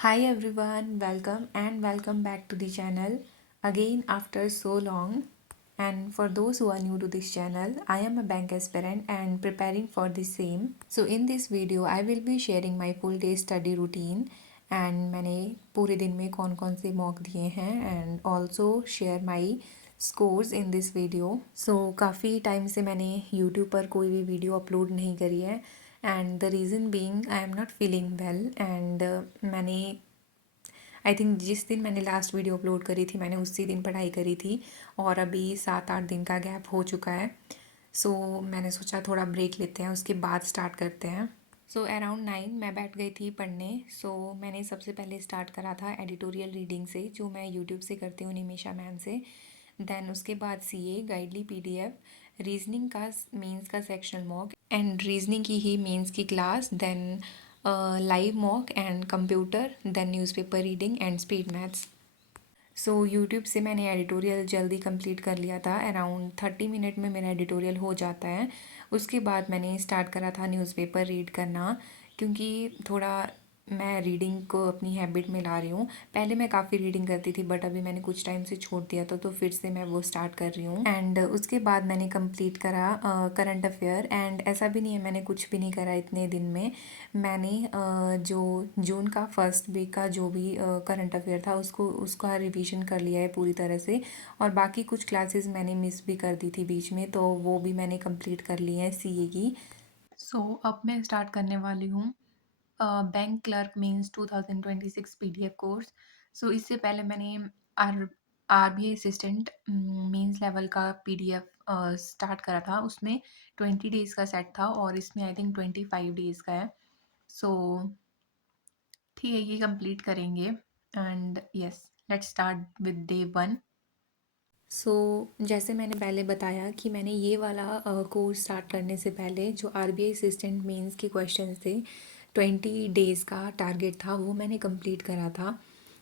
Hi everyone, welcome back to the channel again after so long. And for those who are new to this channel, I am a bank aspirant and preparing for the same. So in this video, I will be sharing my full day study routine and मैंने पूरे दिन में कौन कौन से mock दिए हैं and also share my scores in this video. So काफ़ी टाइम से मैंने YouTube पर कोई भी वीडियो अपलोड नहीं करी है and the reason being I am not feeling well and मैंने आई थिंक जिस दिन मैंने लास्ट वीडियो अपलोड करी थी मैंने उसी दिन पढ़ाई करी थी और अभी 7-8 दिन का गैप हो चुका है। सो मैंने सोचा थोड़ा ब्रेक लेते हैं, उसके बाद स्टार्ट करते हैं। सो अराउंड 9 मैं बैठ गई थी पढ़ने। सो मैंने सबसे पहले स्टार्ट करा था एडिटोरियल रीडिंग से, जो मैं यूट्यूब से करती हूँ निमिषा मैम से। देन उसके बाद सीए गाइडली पीडीएफ, रीजनिंग का मेंस का सेक्शनल मॉक एंड रीजनिंग की ही मेंस की class, then live mock and computer, then newspaper reading and speed maths. So YouTube से मैंने एडिटोरियल जल्दी कंप्लीट कर लिया था, अराउंड 30 मिनट में मेरा एडिटोरियल हो जाता है। उसके बाद मैंने स्टार्ट करा था न्यूज़पेपर रीड करना, क्योंकि थोड़ा मैं रीडिंग को अपनी हैबिट में ला रही हूँ। पहले मैं काफ़ी रीडिंग करती थी बट अभी मैंने कुछ टाइम से छोड़ दिया था, तो फिर से मैं वो स्टार्ट कर रही हूँ। एंड उसके बाद मैंने कंप्लीट करा करंट अफेयर। एंड ऐसा भी नहीं है मैंने कुछ भी नहीं करा इतने दिन में। मैंने जो जून का फर्स्ट वीक का जो भी करंट अफेयर था उसको उसका रिवीजन कर लिया है पूरी तरह से, और बाकी कुछ क्लासेस मैंने मिस भी कर दी थी बीच में, तो वो भी मैंने कंप्लीट कर ली है सीए की। सो अब मैं स्टार्ट करने वाली हूँ bank clerk means 2026 PDF course. So इससे पहले मैंने R RBI assistant means level का पीडीएफ स्टार्ट करा था। उसमें 20 डेज़ का सेट था और इसमें आई थिंक 25 डेज़ का है। सो ठीक है, ये कंप्लीट करेंगे and yes, let's start with day 1। सो जैसे मैंने पहले बताया कि मैंने ये वाला कोर्स स्टार्ट करने से पहले जो आरबीआई असिस्टेंट मेंस के क्वेश्चंस थे, 20 डेज़ का टारगेट था, वो मैंने कंप्लीट करा था।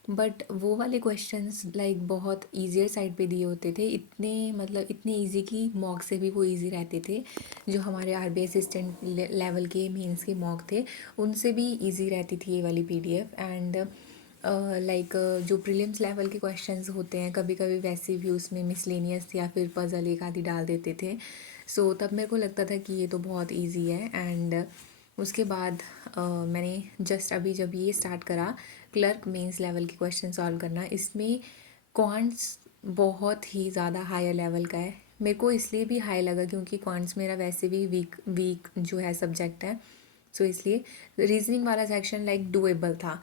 बट वो वाले क्वेश्चंस लाइक बहुत ईजियर साइड पे दिए होते थे, इतने मतलब इतने इजी कि मॉक से भी वो इजी रहते थे। जो हमारे आरबीआई असिस्टेंट लेवल के मेंस के मॉक थे उनसे भी इजी रहती थी ये वाली पीडीएफ। एंड लाइक जो प्रीलिम्स लेवल के क्वेश्चंस होते हैं कभी कभी वैसे भी उसमें मिसलेनियस या फिर पजल एक आधी डाल देते थे। सो तब मेरे को लगता था कि ये तो बहुत इजी है। एंड उसके बाद मैंने जस्ट अभी जब ये स्टार्ट करा क्लर्क मेंस लेवल के क्वेश्चन सॉल्व करना, इसमें क्वांट्स बहुत ही ज़्यादा हायर लेवल का है। मेरे को इसलिए भी हाई लगा क्योंकि क्वांट्स मेरा वैसे भी वीक वीक जो है सब्जेक्ट है। सो इसलिए रीजनिंग वाला सेक्शन लाइक डुएबल था।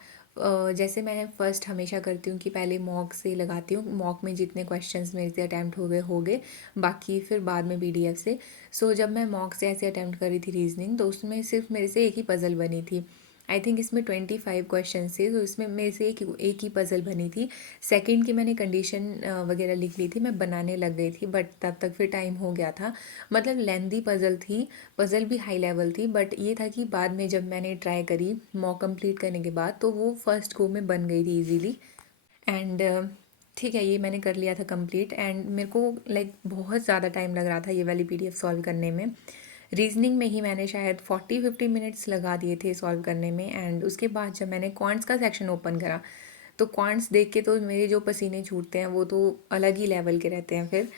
जैसे मैं फ़र्स्ट हमेशा करती हूँ कि पहले मॉक से लगाती हूँ, मॉक में जितने क्वेश्चंस मेरे से अटैम्प्ट हो गए, बाकी फिर बाद में पीडीएफ से। सो जब मैं मॉक से ऐसे अटैम्प्ट करी थी रीजनिंग, तो उसमें सिर्फ मेरे से एक ही पज़ल बनी थी। आई थिंक इसमें 25 क्वेश्चन थे, तो इसमें मेरे से एक ही पज़ल बनी थी। सेकंड की मैंने कंडीशन वगैरह लिख ली थी, मैं बनाने लग गई थी बट तब तक फिर टाइम हो गया था। मतलब लेंदी पज़ल थी, पज़ल भी हाई लेवल थी, बट ये था कि बाद में जब मैंने ट्राई करी मॉक कंप्लीट करने के बाद तो वो फर्स्ट गो में बन गई थी इजीली। एंड ठीक है, ये मैंने कर लिया था कंप्लीट। एंड मेरे को लाइक बहुत ज़्यादा टाइम लग रहा था ये वाली पीडीएफ सॉल्व करने में। रीजनिंग में ही मैंने शायद 40-50 मिनट्स लगा दिए थे सॉल्व करने में। एंड उसके बाद जब मैंने क्वांट्स का सेक्शन ओपन करा तो क्वांट्स देख के तो मेरे जो पसीने छूटते हैं वो तो अलग ही लेवल के रहते हैं फिर।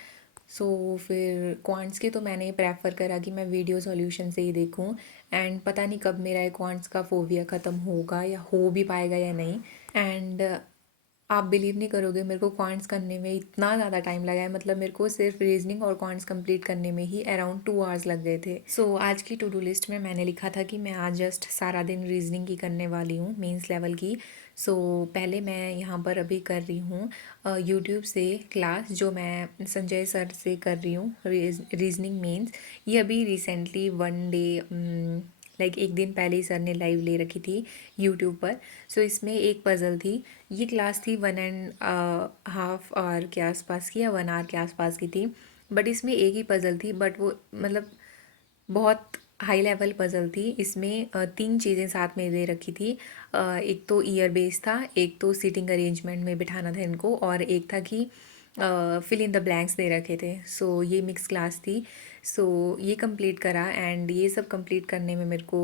फिर क्वांट्स के तो मैंने प्रेफर करा कि मैं वीडियो सॉल्यूशन से ही देखूं। एंड पता नहीं कब मेरा ये क्वांट्स का फोबिया ख़त्म होगा या हो भी पाएगा या नहीं। एंड आप बिलीव नहीं करोगे, मेरे को क्वांट्स करने में इतना ज़्यादा टाइम लगा है। मतलब मेरे को सिर्फ रीजनिंग और क्वांट्स कंप्लीट करने में ही अराउंड 2 आवर्स लग गए थे। आज की टू डू लिस्ट में मैंने लिखा था कि मैं आज जस्ट सारा दिन रीजनिंग की करने वाली हूँ मेंस लेवल की। पहले मैं यहाँ पर अभी कर रही हूँ यूट्यूब से क्लास, जो मैं संजय सर से कर रही हूँ रीजनिंग मेंस। ये अभी रिसेंटली 1 डे लाइक एक दिन पहले ही सर ने लाइव ले रखी थी यूट्यूब पर। इसमें एक पज़ल थी। ये क्लास थी 1.5 आवर के आसपास की या 1 आवर के आसपास की थी, बट इसमें एक ही पज़ल थी, बट वो मतलब बहुत हाई लेवल पज़ल थी। इसमें 3 चीज़ें साथ में दे रखी थी। एक तो ईयर बेस था, एक तो सीटिंग अरेंजमेंट में बिठाना था इनको, और एक था कि फिल इन द ब्लैंक्स दे रखे थे। ये मिक्स क्लास थी। ये कंप्लीट करा। एंड ये सब कंप्लीट करने में मेरे को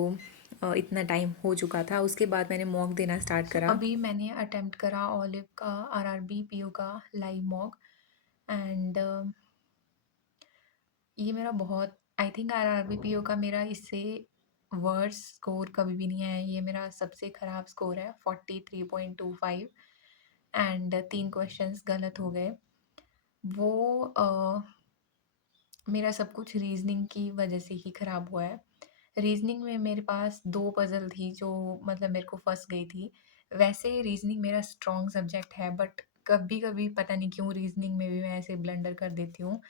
इतना टाइम हो चुका था। उसके बाद मैंने मॉक देना स्टार्ट करा। अभी मैंने अटेम्प्ट करा ओलिव का आरआरबी पीओ का लाइव मॉक एंड ये मेरा बहुत आई थिंक आरआरबी पीओ का मेरा इससे वर्स स्कोर कभी भी नहीं आया। ये मेरा सबसे ख़राब स्कोर है 43.25 एंड 3 क्वेश्चंस गलत हो गए। वो मेरा सब कुछ रीज़निंग की वजह से ही ख़राब हुआ है। रीज़निंग में मेरे पास 2 पज़ल थी जो मतलब मेरे को फँस गई थी। वैसे रीज़निंग मेरा स्ट्रॉन्ग सब्जेक्ट है बट कभी-कभी पता नहीं क्यों रीज़निंग में भी मैं ऐसे ब्लंडर कर देती हूँ।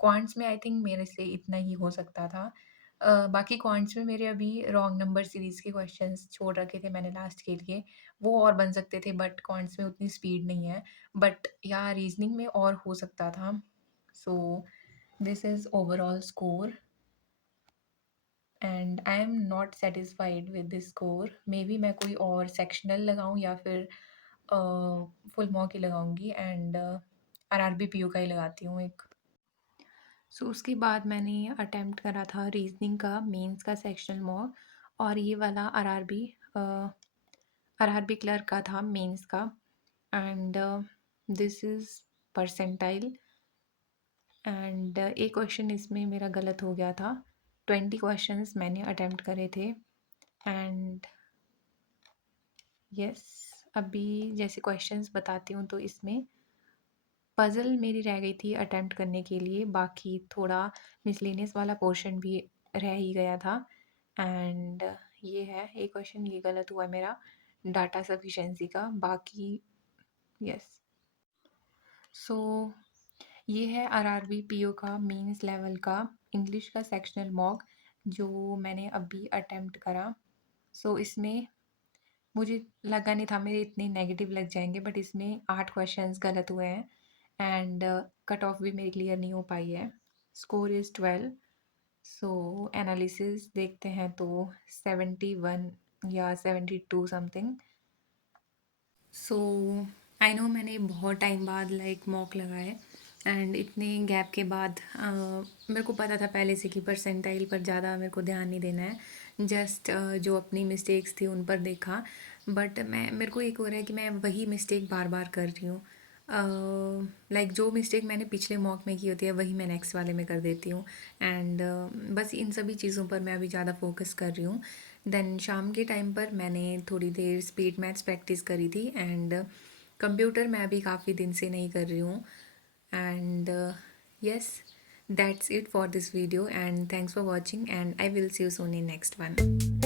क्वांट्स में आई थिंक मेरे से इतना ही हो सकता था। बाकी क्वांट्स में मेरे अभी रॉन्ग नंबर सीरीज़ के क्वेश्चंस छोड़ रखे थे मैंने लास्ट के लिए। वो और बन सकते थे बट क्वांट्स में उतनी स्पीड नहीं है। बट या रीज़निंग में और हो सकता था। So this is overall score and I am not satisfied with this score. Maybe मैं कोई और सेक्शनल लगाऊँ या फिर फुल मॉक ही लगाऊँगी एंड आरआरबी पीओ का ही लगाती हूँ एक। सो उसके बाद मैंने अटेम्प्ट करा था रीजनिंग का मेंस का सेक्शनल मॉक और ये वाला आरआरबी क्लर्क का था मेंस का and this is percentile and एक क्वेश्चन इसमें मेरा गलत हो गया था। 20 क्वेश्चंस मैंने अटेम्प्ट करे थे एंड यस अभी जैसे क्वेश्चंस बताती हूँ तो इसमें पज़ल मेरी रह गई थी अटेम्प्ट करने के लिए। बाकी थोड़ा मिसलेनियस वाला पोर्शन भी रह ही गया था एंड ये है एक क्वेश्चन ये गलत हुआ मेरा डाटा सफिशिएंसी का। बाकी यस सो ये है आरआरबी पीओ का मेंस लेवल का इंग्लिश का सेक्शनल मॉक जो मैंने अभी अटेम्प्ट करा। सो इसमें मुझे लगा नहीं था मेरे इतने नेगेटिव लग जाएंगे बट इसमें 8 क्वेश्चंस गलत हुए हैं एंड कट ऑफ भी मेरी क्लियर नहीं हो पाई है। Score is 12। सो एनालिसिस देखते हैं तो 71 या 72 समथिंग। सो आई नो मैंने बहुत टाइम बाद लाइक मॉक लगाए एंड इतने गैप के बाद मेरे को पता था पहले से कि परसेंटाइल पर ज़्यादा मेरे को ध्यान नहीं देना है। जस्ट जो अपनी मिस्टेक्स थी उन पर देखा बट मेरे को एक हो रहा है कि मैं वही मिस्टेक बार बार कर रही हूँ। लाइक जो मिस्टेक मैंने पिछले मॉक में की होती है वही मैं नेक्स्ट वाले में कर देती हूँ एंड बस इन सभी चीज़ों पर मैं अभी ज़्यादा फोकस कर रही हूँ। देन शाम के टाइम पर मैंने थोड़ी देर स्पीड मैथ्स प्रैक्टिस करी थी एंड कंप्यूटर मैं अभी काफ़ी दिन से नहीं कर रही हूँ and yes, that's it for this video and thanks for watching and I will see you soon in next one.